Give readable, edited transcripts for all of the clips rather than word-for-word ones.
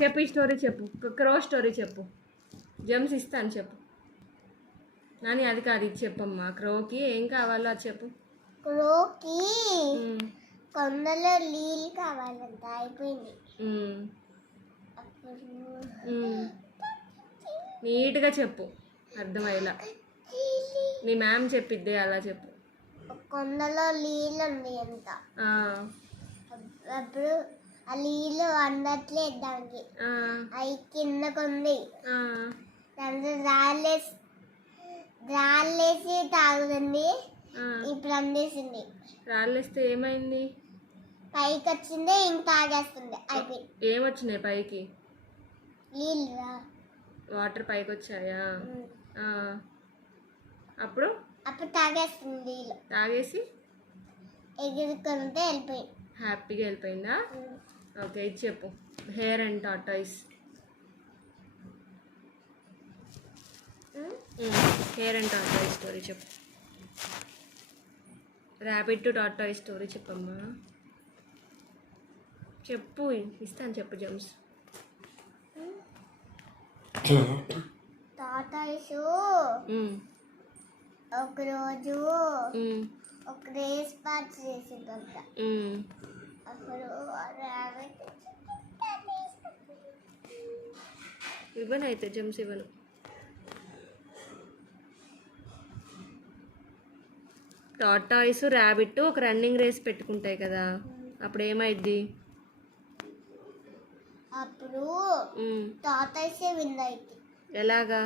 చెప్పు, ఈ స్టోరీ చెప్పు, క్రో స్టోరీ చెప్పు. జెమ్స్ ఇస్తాను చెప్పు. నాని అది కాదు, ఇది చెప్పమ్మా. క్రోకి ఏం కావాలో అది చెప్పు. క్రోకి కొండలో నీళ్ళు కావాలంట, అయిపోయింది. నీట్గా చెప్పు, అర్థమయ్యేలా. నీ మ్యామ్ చెప్పిద్దే అలా చెప్పు. కొండలో నీళ్ళు ఉంది అంట. అప్పుడు ఆ నీళ్ళు అందట్లేదు దానికి, అవి కిందకుంది. దాంట్లో రాళ్ళేసి తాగుతుంది. ఇప్పుడు అందేసింది. రాళ్ళేస్తే ఏమైంది? పైకి వచ్చింది, ఇంక తాగేస్తుంది. అయిపోయింది. ఏమొచ్చినాయి పైకి? నీళ్ళు, వాటర్ పైకి వచ్చాయా? అప్పుడు తాగేస్తుంది. నీళ్ళు తాగేసి ఎగురుకుంటే వెళ్ళిపోయింది. హ్యాపీగా వెళ్ళిపోయిందా? ఓకే, ఇది చెప్పు. Hair and tortoise. Hair and tortoise story చెప్పు. ర్యాబిట్ టు టార్టాయిస్ స్టోరీ చెప్పమ్మా. చెప్పు, ఇస్తాను చెప్పు జమ్స్. టార్టాయిస్ ఒకరోజు ఒక రేస్ పార్ట్ చేసిందంట. అప్పుడు ఇవ్వను అయితే జమ్స్, ఇవ్వను. టార్టాయిస్ ర్యాబిట్ ఒక రన్నింగ్ రేస్ పెట్టుకుంటాయి కదా, అప్పుడు ఏమైద్ది? అప్పుడు టార్టాయిస్ విన్ అయింది. ఎలాగా?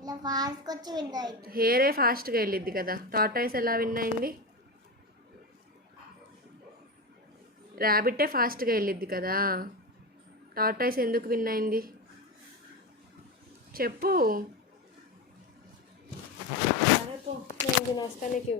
ఇలా ఫాస్ట్గా వచ్చి విన్ అయింది. హెయిరే ఫాస్ట్గా వెళ్ళిద్ది కదా, టార్టాయిస్ ఎలా విన్ అయింది? ర్యాబిట్టే ఫాస్ట్గా వెళ్ళిద్ది కదా, టార్టాయిస్ ఎందుకు విన్ అయింది చెప్పు. సరే పో, నేను వస్తానికి